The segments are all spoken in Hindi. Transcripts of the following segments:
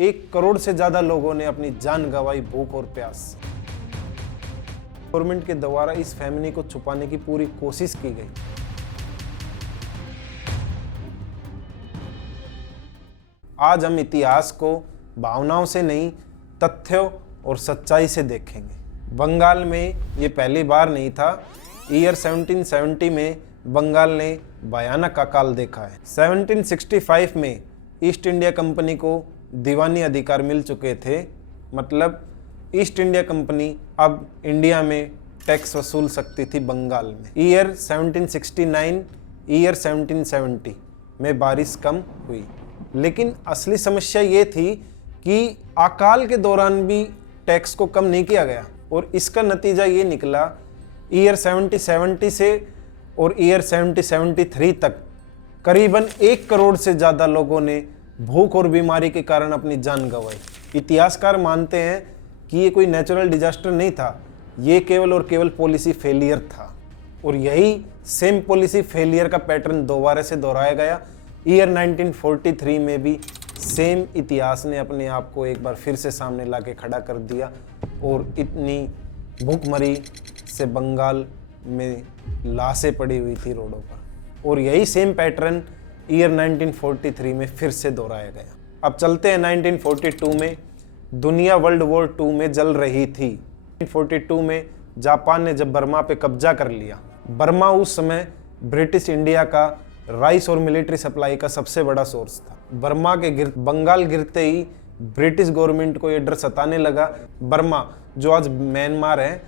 1 करोड़ से ज्यादा लोगों ने अपनी जान गंवाई भूख और प्यास। गवर्नमेंट के द्वारा इस फैमिली को छुपाने की पूरी कोशिश की गई। आज हम इतिहास को भावनाओं से नहीं, तथ्यों और सच्चाई से देखेंगे। बंगाल में ये पहली बार नहीं था। ईयर 1770 में बंगाल ने भयानक अकाल देखा है। 1765 में ईस्ट इंडिया कंपनी को दीवानी अधिकार मिल चुके थे, मतलब ईस्ट इंडिया कंपनी अब इंडिया में टैक्स वसूल सकती थी बंगाल में। ईयर 1769, ईयर 1770 में बारिश कम हुई, लेकिन असली समस्या ये थी कि अकाल के दौरान भी टैक्स को कम नहीं किया गया और इसका नतीजा ये निकला, ईयर 1770 से और ईयर 1773 तक करीबन 1 करोड़ से ज़्यादा लोगों ने भूख और बीमारी के कारण अपनी जान गंवाई। इतिहासकार मानते हैं कि ये कोई नेचुरल डिजास्टर नहीं था, ये केवल और केवल पॉलिसी फेलियर था और यही सेम पॉलिसी फेलियर का पैटर्न दोबारा से दोहराया गया। ईयर 1943 में भी सेम इतिहास ने अपने आप को एक बार फिर से सामने ला के खड़ा कर दिया और इतनी भूखमरी से बंगाल में लाशें पड़ी हुई थी रोडों पर और यही सेम पैटर्न ईयर 1943 में फिर से दोहराया गया। अब चलते हैं 1942 में। दुनिया वर्ल्ड वॉर 2 में जल रही थी। 1942 में जापान ने जब बर्मा पे कब्जा कर लिया। बर्मा उस समय ब्रिटिश इंडिया का राइस और मिलिट्री सप्लाई का सबसे बड़ा सोर्स था। बर्मा के बंगाल गिरते ही ब्रिटिश गवर्नमेंट को ये डर सताने लगा, बर्मा जो आज म्यांमार है,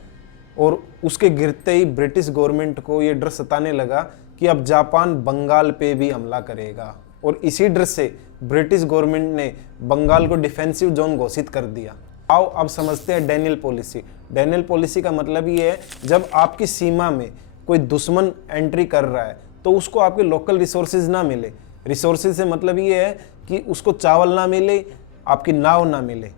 और उसके गिरते ही ब्रिटिश गवर्नमेंट को ये डर सताने लगा कि अब जापान बंगाल पे भी हमला करेगा और इसी डर से ब्रिटिश गवर्नमेंट ने बंगाल को डिफेंसिव जोन घोषित कर दिया। आओ अब समझते हैं डैनियल पॉलिसी। डैनियल पॉलिसी का मतलब ये है, जब आपकी सीमा में कोई दुश्मन एंट्री कर रहा है तो उसको आपके लोकल रिसोर्सेज ना मिले। रिसोर्सेज से मतलब ये है कि उसको चावल ना मिले, आपकी नाव ना मिले।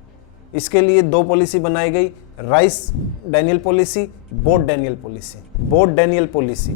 इसके लिए 2 पॉलिसी बनाई गई, राइस डैनियल पॉलिसी, बोट डैनियल पॉलिसी। बोट डैनियल पॉलिसी,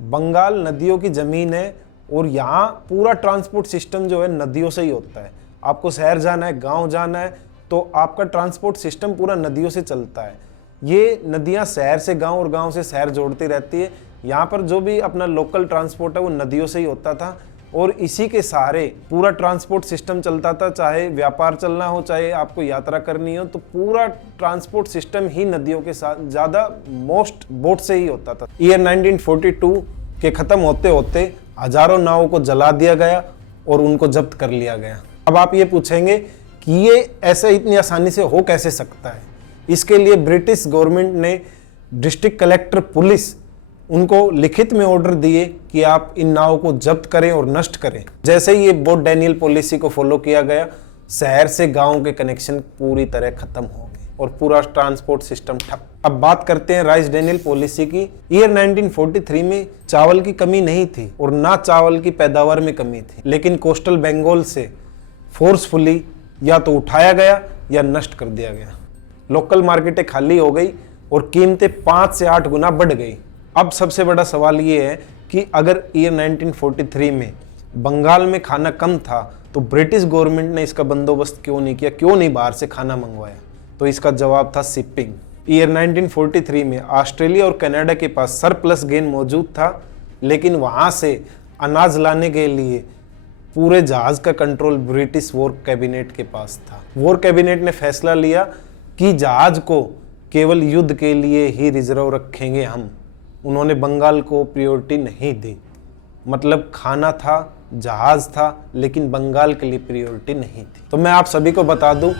बंगाल नदियों की ज़मीन है और यहाँ पूरा ट्रांसपोर्ट सिस्टम जो है नदियों से ही होता है। आपको शहर जाना है, गांव जाना है, तो आपका ट्रांसपोर्ट सिस्टम पूरा नदियों से चलता है। ये नदियाँ शहर से गांव और गांव से शहर जोड़ती रहती है। यहाँ पर जो भी अपना लोकल ट्रांसपोर्ट है वो नदियों से ही होता था और इसी के सहारे पूरा ट्रांसपोर्ट सिस्टम चलता था। चाहे व्यापार चलना हो, चाहे आपको यात्रा करनी हो, तो पूरा ट्रांसपोर्ट सिस्टम ही नदियों के साथ, ज़्यादा मोस्ट बोट से ही होता था। ईयर 1942 के ख़त्म होते होते हजारों नावों को जला दिया गया और उनको जब्त कर लिया गया। अब आप ये पूछेंगे कि ये ऐसे इतनी आसानी से हो कैसे सकता है। इसके लिए ब्रिटिश गवर्नमेंट ने डिस्ट्रिक्ट कलेक्टर पुलिस उनको लिखित में ऑर्डर दिए कि आप इन नावों को जब्त करें और नष्ट करें। जैसे ही ये बोट डैनियल पॉलिसी को फॉलो किया गया, शहर से गांव के कनेक्शन पूरी तरह खत्म हो गए और पूरा ट्रांसपोर्ट सिस्टम ठप। अब बात करते हैं राइस डैनियल पॉलिसी की। ईयर 1943 में चावल की कमी नहीं थी और ना चावल की पैदावार में कमी थी, लेकिन कोस्टल बंगाल से फोर्सफुली या तो उठाया गया या नष्ट कर दिया गया। लोकल मार्केटें खाली हो गई और कीमतें 5 से 8 गुना बढ़ गई। अब सबसे बड़ा सवाल ये है कि अगर ईयर 1943 में बंगाल में खाना कम था तो ब्रिटिश गवर्नमेंट ने इसका बंदोबस्त क्यों नहीं किया, क्यों नहीं बाहर से खाना मंगवाया? तो इसका जवाब था शिपिंग। ईयर 1943 में ऑस्ट्रेलिया और कनाडा के पास सरप्लस गेन मौजूद था, लेकिन वहाँ से अनाज लाने के लिए पूरे जहाज़ का कंट्रोल ब्रिटिश वॉर कैबिनेट के पास था। वॉर कैबिनेट ने फैसला लिया कि जहाज़ को केवल युद्ध के लिए ही रिजर्व रखेंगे हम। उन्होंने बंगाल को प्रायोरिटी नहीं दी, मतलब खाना था, जहाज था, लेकिन बंगाल के लिए प्रायोरिटी नहीं थी। तो मैं आप सभी को बता दूं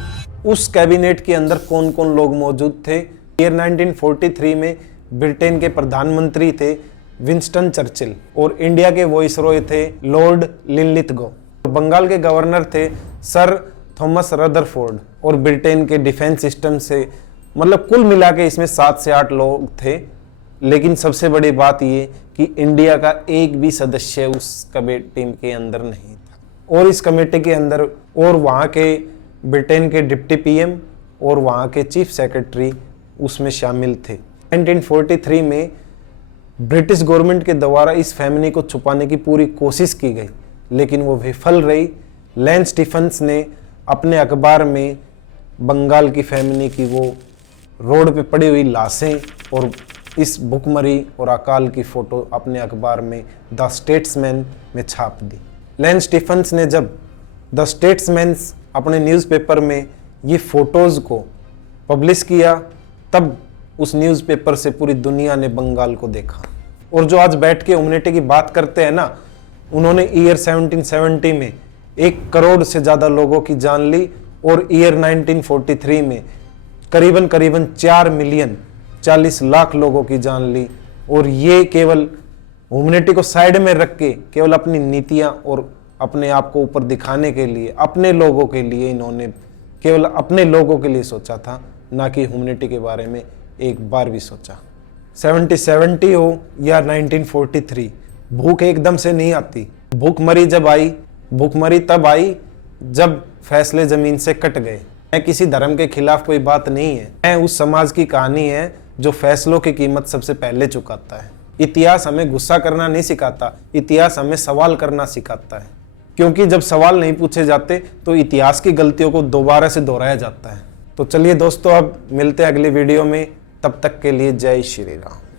उस कैबिनेट के अंदर कौन कौन लोग मौजूद थे। ईयर 1943 में ब्रिटेन के प्रधानमंत्री थे विंस्टन चर्चिल और इंडिया के वॉइसरॉय थे लॉर्ड लिनलिथगो। बंगाल के गवर्नर थे सर थॉमस रदरफोर्ड और ब्रिटेन के डिफेंस सिस्टम से, मतलब कुल मिला के इसमें 7 से 8 लोग थे। लेकिन सबसे बड़ी बात ये कि इंडिया का एक भी सदस्य उस कमेटी के अंदर नहीं था और इस कमेटी के अंदर और वहाँ के ब्रिटेन के डिप्टी पीएम और वहाँ के चीफ सेक्रेटरी उसमें शामिल थे। 1943 में ब्रिटिश गवर्नमेंट के द्वारा इस फैमिली को छुपाने की पूरी कोशिश की गई, लेकिन वो विफल रही। लैन स्टीफन्स ने अपने अखबार में बंगाल की फैमिली की वो रोड पे पड़ी हुई लाशें और इस भुखमरी और अकाल की फ़ोटो अपने अखबार में द स्टेट्समैन में छाप दी। लेन स्टीफन्स ने जब द स्टेट्समैन अपने न्यूज़पेपर में ये फ़ोटोज़ को पब्लिश किया, तब उस न्यूज़पेपर से पूरी दुनिया ने बंगाल को देखा। और जो आज बैठ के ह्यूमैनिटी की बात करते हैं ना, उन्होंने ईयर 1770 में 1 करोड़ से ज़्यादा लोगों की जान ली और ईयर 1943 में करीबन 4 मिलियन 40 लाख लोगों की जान ली। और ये केवल ह्यूमैनिटी को साइड में रख के केवल अपनी नीतियां और अपने आप को ऊपर दिखाने के लिए, अपने लोगों के लिए, इन्होंने केवल अपने लोगों के लिए सोचा था, ना कि ह्यूमैनिटी के बारे में एक बार भी सोचा। 1770 हो या 1943, भूख एकदम से नहीं आती। भूखमरी जब आई, भूखमरी तब आई जब फैसले जमीन से कट गए। मैं किसी धर्म के खिलाफ कोई बात नहीं है, मैं उस समाज की कहानी है जो फैसलों की कीमत सबसे पहले चुकाता है। इतिहास हमें गुस्सा करना नहीं सिखाता, इतिहास हमें सवाल करना सिखाता है, क्योंकि जब सवाल नहीं पूछे जाते तो इतिहास की गलतियों को दोबारा से दोहराया जाता है। तो चलिए दोस्तों, अब मिलते हैं अगली वीडियो में, तब तक के लिए जय श्री राम।